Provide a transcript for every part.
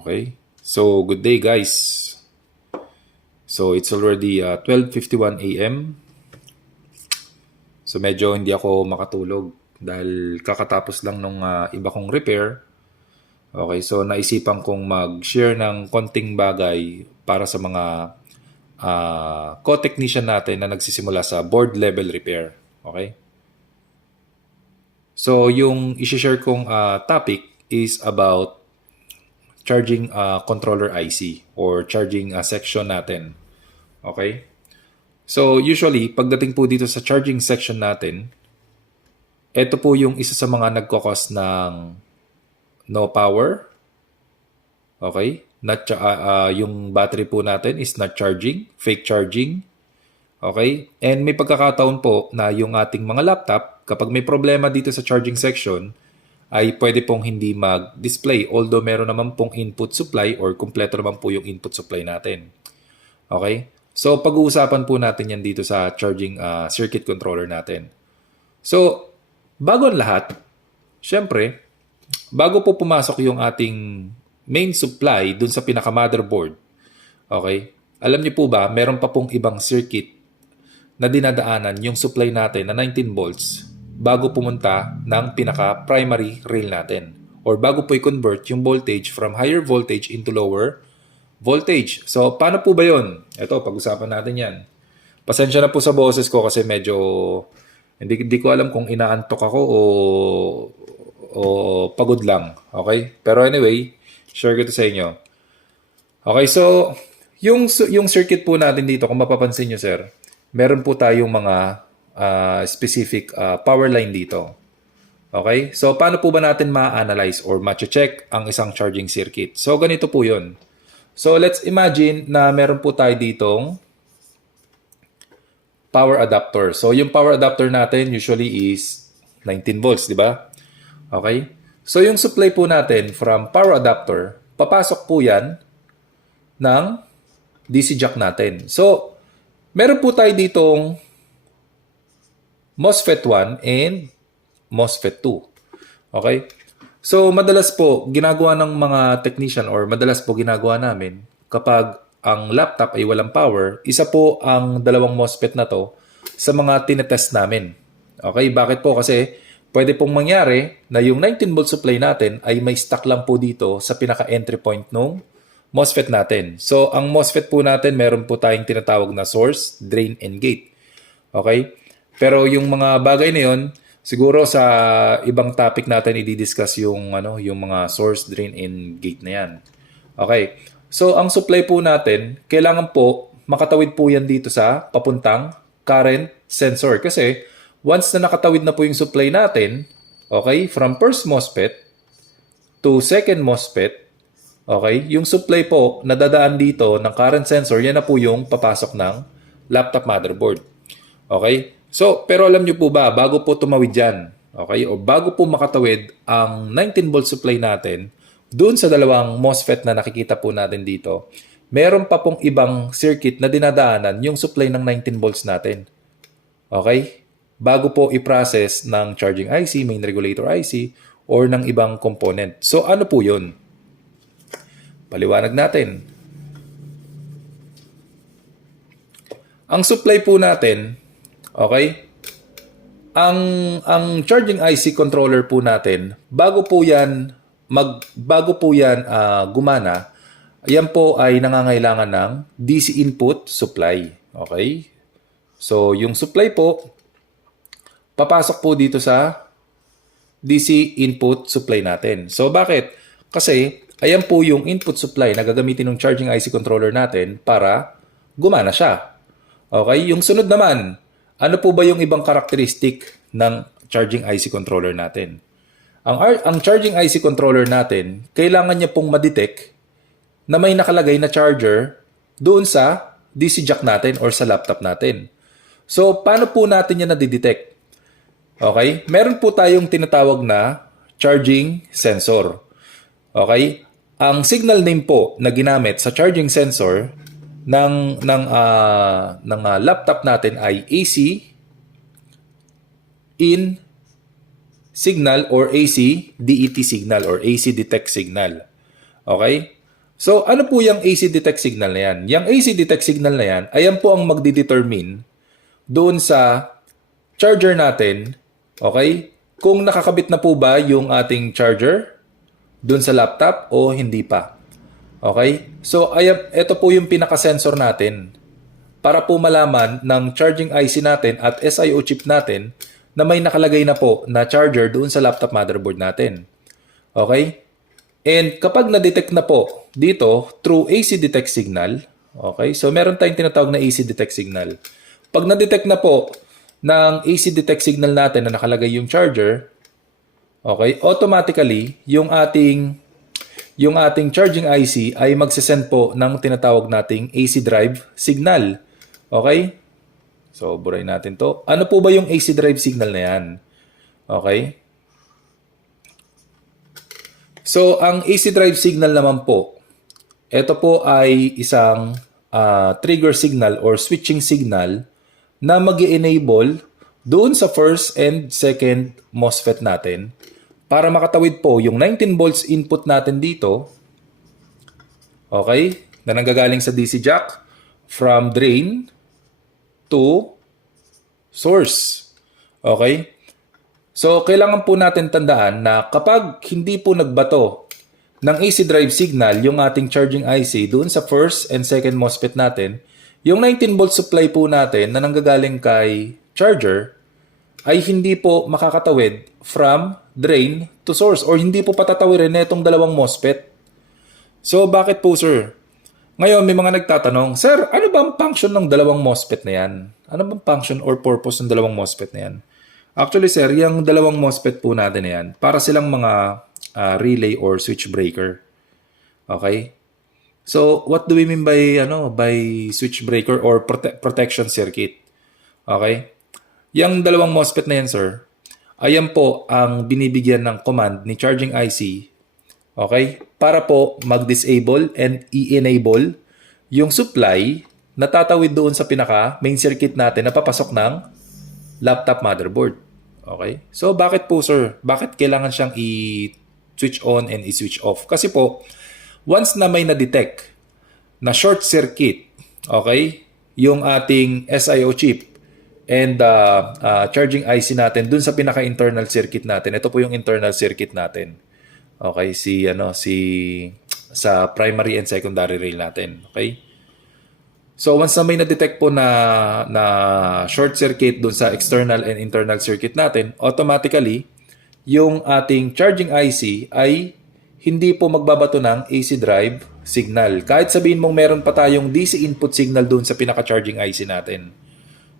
Okay. So, good day guys. So, it's already 12:51 a.m. So, medyo hindi ako makatulog dahil kakatapos lang nung iba kong repair. Okay, so naisipan kong mag-share ng konting bagay para sa mga co-technician natin na nagsisimula sa board level repair. Okay? So, yung isi-share kong topic is about charging controller IC or charging section natin. Okay? So, usually, pagdating po dito sa charging section natin, ito po yung isa sa mga nagkakos ng no power. Okay? Yung battery po natin is not charging, fake charging. Okay? And may pagkakataon po na yung ating mga laptop, kapag may problema dito sa charging section, ay pwede pong hindi mag-display although meron naman pong input supply or kumpleto naman po yung input supply natin. Okay? So, pag-uusapan po natin yan dito sa charging circuit controller natin. So, bago ang lahat, syempre, bago po pumasok yung ating main supply dun sa pinaka-motherboard, okay, alam niyo po ba, meron pa pong ibang circuit na dinadaanan yung supply natin na 19 volts bago pumunta ng pinaka-primary rail natin or bago po i-convert yung voltage from higher voltage into lower voltage. So, paano po ba yun? Ito, pag-usapan natin yan. Pasensya na po sa boses ko kasi medyo hindi ko alam kung inaantok ako o pagod lang. Okay? Pero anyway, share ko ito sa inyo. Okay, so yung circuit po natin dito, kung mapapansin nyo sir, meron po tayong mga specific power line dito. Okay? So, paano po ba natin ma-analyze or ma-check ang isang charging circuit? So, ganito po yun. So, let's imagine na meron po tayo ditong power adapter. So, yung power adapter natin usually is 19 volts, di ba? Okay? So, yung supply po natin from power adapter, papasok po yan ng DC jack natin. So, meron po tayo ditong MOSFET 1 and MOSFET 2. Okay? So, madalas po, ginagawa ng mga technician or madalas po ginagawa namin kapag ang laptop ay walang power, isa po ang dalawang MOSFET na to sa mga tinetest namin. Okay? Bakit po? Kasi pwede pong mangyari na yung 19 volt supply natin ay may stuck lang po dito sa pinaka-entry point nung MOSFET natin. So, ang MOSFET po natin, meron po tayong tinatawag na source, drain, and gate. Okay? Pero yung mga bagay na yun, siguro sa ibang topic natin i-discuss yung mga source, drain, and gate na yan. Okay. So, ang supply po natin, kailangan po makatawid po yan dito sa papuntang current sensor. Kasi, once na nakatawid na po yung supply natin, okay, from first MOSFET to second MOSFET, okay, yung supply po na dadaan dito ng current sensor, yan na po yung papasok ng laptop motherboard. Okay? So, pero alam nyo po ba, bago po tumawid yan, okay, o bago po makatawid ang 19 volt supply natin, doon sa dalawang MOSFET na nakikita po natin dito, meron pa pong ibang circuit na dinadaanan yung supply ng 19 volts natin. Okay? Bago po i-process ng charging IC, main regulator IC, or ng ibang component. So, ano po yun? Paliwanag natin. Ang supply po natin, okay, ang charging IC controller po natin, bago po yan gumana, yan po ay nangangailangan ng DC input supply. Okay? So, yung supply po, papasok po dito sa DC input supply natin. So, bakit? Kasi, ayan po yung input supply na gagamitin ng charging IC controller natin para gumana siya. Okay? Yung sunod naman, ano po ba yung ibang karakteristik ng charging IC controller natin? Ang charging IC controller natin, kailangan niya pong ma-detect na may nakalagay na charger doon sa DC jack natin or sa laptop natin. So, paano po natin yan na-detect? Okay? Meron po tayong tinatawag na charging sensor. Okay? Ang signal name po na ginamit sa charging sensor ng laptop natin ay AC in signal or AC DET signal or AC detect signal. Okay? So, ano po yung AC detect signal na yan? Yung AC detect signal na yan, ayan po ang magdidetermine doon sa charger natin, okay? Kung nakakabit na po ba yung ating charger doon sa laptop o hindi pa. Okay? So, ayan, ito po yung pinaka-sensor natin para po malaman ng charging IC natin at SIO chip natin na may nakalagay na po na charger doon sa laptop motherboard natin. Okay? And kapag na-detect na po dito through AC detect signal, okay? So meron tayong tinatawag na AC detect signal. Pag na-detect na po ng AC detect signal natin na nakalagay yung charger, okay, automatically yung ating charging IC ay magsisend po ng tinatawag nating AC drive signal. Okay? So buray natin to. Ano po ba yung AC drive signal na yan? Okay? So, ang AC drive signal naman po, ito po ay isang trigger signal or switching signal na mag-enable doon sa first and second MOSFET natin para makatawid po yung 19 volts input natin dito, okay, na nanggagaling sa DC jack from drain to source. Okay? So, kailangan po natin tandaan na kapag hindi po nagbato ng AC drive signal yung ating charging IC doon sa first and second MOSFET natin, yung 19 volt supply po natin na nanggagaling kay charger ay hindi po makakatawid from drain to source or hindi po patatawirin na itong dalawang MOSFET. So, bakit po, sir? Ngayon, may mga nagtatanong, sir, ano ba ang function ng dalawang MOSFET na yan? Ano bang function or purpose ng dalawang MOSFET na yan? Actually, sir, yung dalawang MOSFET po natin na yan, para silang mga relay or switch breaker. Okay? So, what do we mean by switch breaker or protection circuit? Okay? Yung dalawang MOSFET na yan, sir, ayan po ang binibigyan ng command ni charging IC, okay? Para po mag-disable and i-enable yung supply na tatawid doon sa pinaka main circuit natin na papasok ng laptop motherboard. Okay? So, bakit po, sir? Bakit kailangan siyang i-switch on and i-switch off? Kasi po, once na may na-detect na short circuit, okay, yung ating SIO chip and charging IC natin dun sa pinaka-internal circuit natin. Ito po yung internal circuit natin. Okay, sa primary and secondary rail natin. Okay? So once na may na-detect po na short circuit doon sa external and internal circuit natin, automatically, yung ating charging IC ay hindi po magbabato ng AC drive signal. Kahit sabihin mong meron pa tayong DC input signal doon sa pinaka-charging IC natin.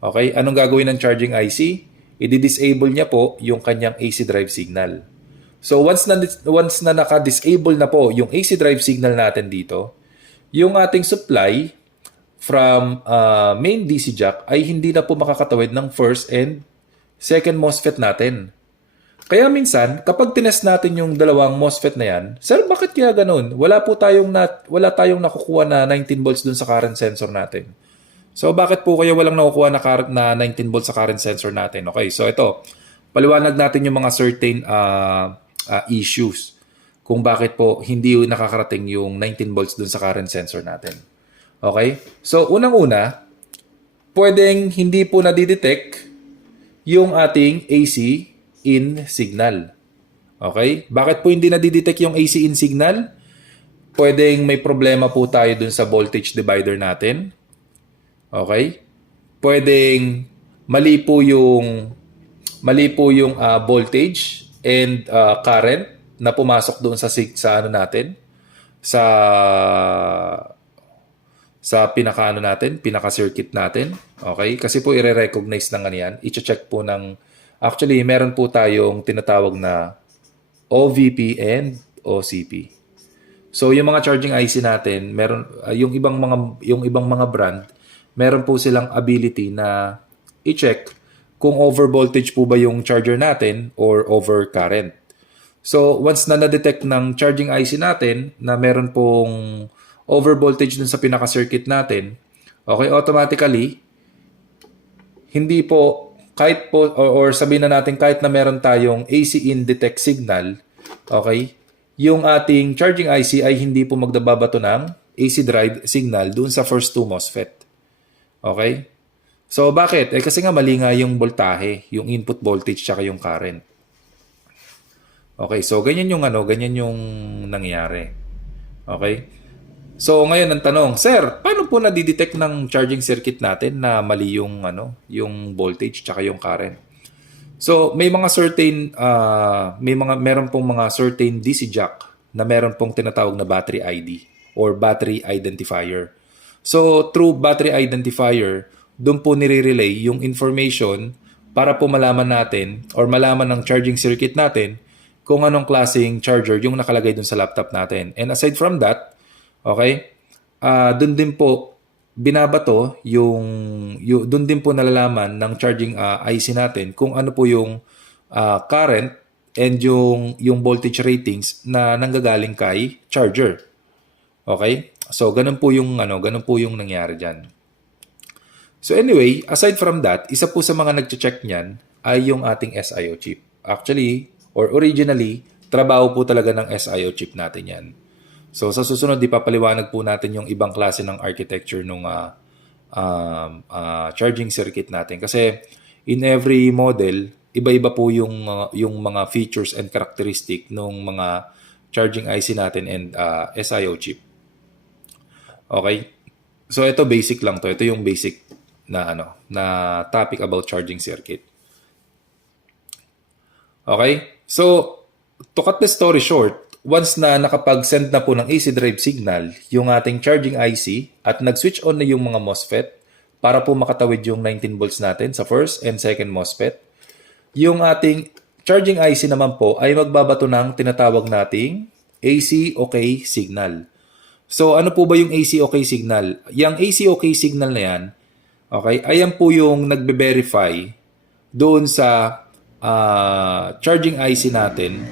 Okay? Anong gagawin ng charging IC? I-disable niya po yung kanyang AC drive signal. So once na naka-disable na po yung AC drive signal natin dito, yung ating supply from main DC jack ay hindi na po makakatawid ng first and second MOSFET natin. Kaya minsan, kapag tinest natin yung dalawang MOSFET na yan, sir, bakit kaya ganun? Wala tayong nakukuha na 19 volts dun sa current sensor natin. So, bakit po kaya walang nakukuha na 19 volts sa current sensor natin? Okay, so ito, paliwanag natin yung mga certain issues kung bakit po hindi nakakarating yung 19 volts dun sa current sensor natin. Okay? So, unang-una, pwedeng hindi po nadidetect yung ating AC in signal. Okay? Bakit po hindi nadidetect yung AC in signal? Pwedeng may problema po tayo dun sa voltage divider natin. Okay? Pwedeng mali po yung voltage and current na pumasok doon sa ano natin, sa pinaka-circuit natin. Okay? Kasi po i-recognize ng yan. I-check po actually, meron po tayong tinatawag na OVP and OCP. So, yung mga charging IC natin, yung ibang mga brand, meron po silang ability na i-check kung over voltage po ba yung charger natin or over current. So, once na na-detect ng charging IC natin na meron pong over voltage dun sa pinaka-circuit natin, okay, automatically, hindi po, kahit po, or sabihin na natin kahit na meron tayong AC in detect signal, okay, yung ating charging IC ay hindi po magbabato ng AC drive signal doon sa first two MOSFET. Okay? So bakit? Kasi nga mali nga yung voltahe, yung input voltage tsaka yung current. Okay, so ganyan yung nangyari. Okay? So ngayon ang tanong, sir, paano po nadidetect ng charging circuit natin na mali yung yung voltage tsaka yung current? So may mga certain meron pong mga certain DC jack na meron pong tinatawag na battery ID or battery identifier. So through battery identifier, doon po nire-relay yung information para po malaman natin or malaman ng charging circuit natin kung anong klaseng charger yung nakalagay dun sa laptop natin. And aside from that, okay, dun din po binabato dun din po nalalaman ng charging IC natin kung ano po yung current and yung voltage ratings na nanggagaling kay charger. Okay? So ganun po yung nangyari diyan. So anyway, aside from that, isa po sa mga nagche-check niyan ay yung ating SIO chip. Actually, or originally, trabaho po talaga ng SIO chip natin yan. So sa susunod, ipapaliwanag po natin yung ibang klase ng architecture ng charging circuit natin. Kasi in every model, iba-iba po yung mga features and characteristic ng mga charging IC natin and SIO chip. Okay? So ito basic lang to. Ito yung basic na topic about charging circuit. Okay? So, to cut the story short, once na nakapag-send na po ng AC drive signal yung ating charging IC at nag-switch on na yung mga MOSFET para po makatawid yung 19 volts natin sa first and second MOSFET, yung ating charging IC naman po ay magbabato ng tinatawag nating AC OK signal. So, ano po ba yung AC OK signal? Yung AC OK signal na yan, okay, ayan po yung nagbe-verify doon sa charging IC natin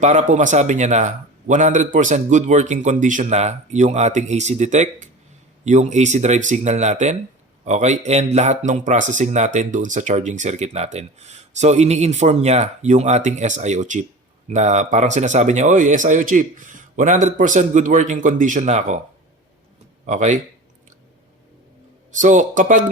para po masabi niya na 100% good working condition na yung ating AC detect, yung AC drive signal natin, okay, and lahat ng processing natin doon sa charging circuit natin. So, ini-inform niya yung ating SIO chip na parang sinasabi niya, oy, SIO chip, 100% good working condition na ako. Okay? So, kapag